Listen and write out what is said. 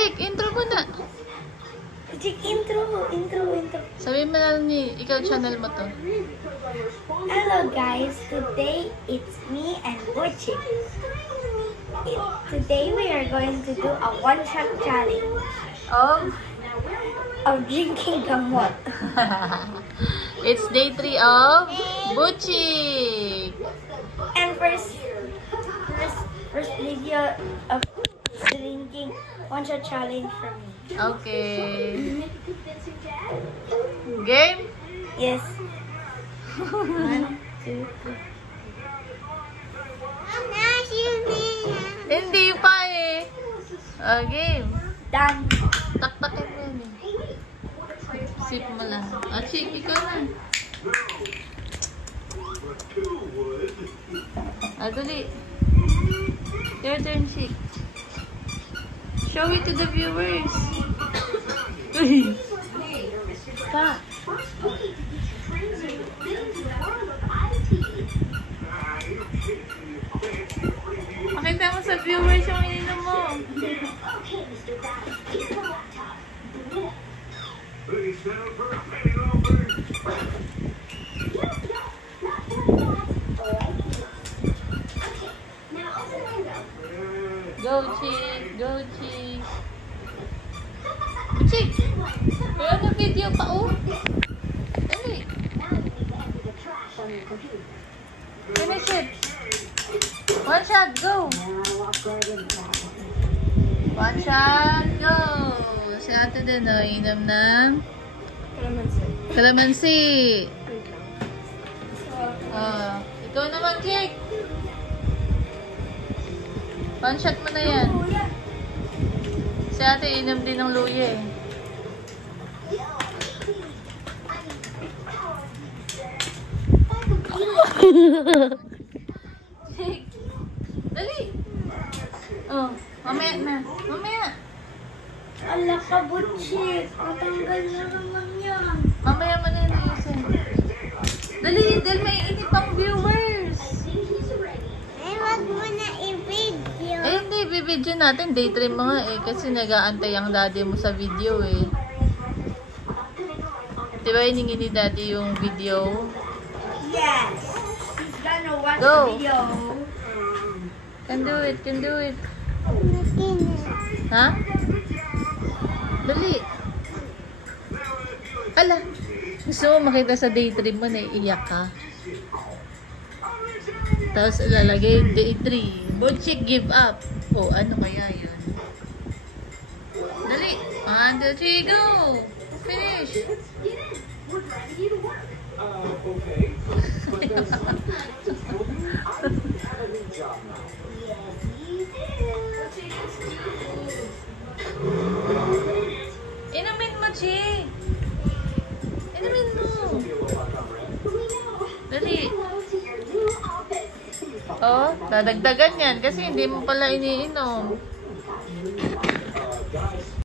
Chick, intro mo na. Chick, intro. Sabihin mo na ni, ikaw channel mo to. Hello guys, today it's me and Butchie. Today we are going to do a one-shot challenge of drinking gamot. It's day 3 of Butchie. And first video of drinking one-shot challenge for me. Okay. Game? Yes. 1, 2, 3. Hindi pa eh. Game. Done. Taktakin mo yun eh. Sip mo lang. Chick, ikaw na. Dali. Your turn, Chick. Show it to the viewers. Uy. Pa. Pakita mo sa viewers yung ininom mo. Go, Chick. Go, Chick. Chick! Wala na video pa, oh. Dali. Finish it. One shot, go. One shot, go. Si ate din, oh. Inom ng calamansi. Ikaw naman, Chick. One shot mo na yan. Si ate inom din ng luya eh. Chick. Dali. Oh, mamaya na. Mamaya. Ala ka, Butchie. Matanggal na naman yan. Mamaya mo na yun. Dali, dahil may inip ang viewers. Wag mo na i-video. Hindi, bibidyo natin. Day 3 mo nga eh. Kasi nag-aantay ang daddy mo sa video eh. Diba hiningi ni daddy yung video? Yes. He's gonna watch Go. the video. Can do it, can do it. Ha? Dali. Ala. Gusto mo makita sa day 3 mo na iiyak ka. Tapos lalagay day 3. Butchie give up. Oh, ano kaya yun? Dali. 1, 2, 3, go! Finish! Inumin mo, Chi! Inumin mo! Dali! Oh, dadagdagan yan kasi hindi mo pala iniinom.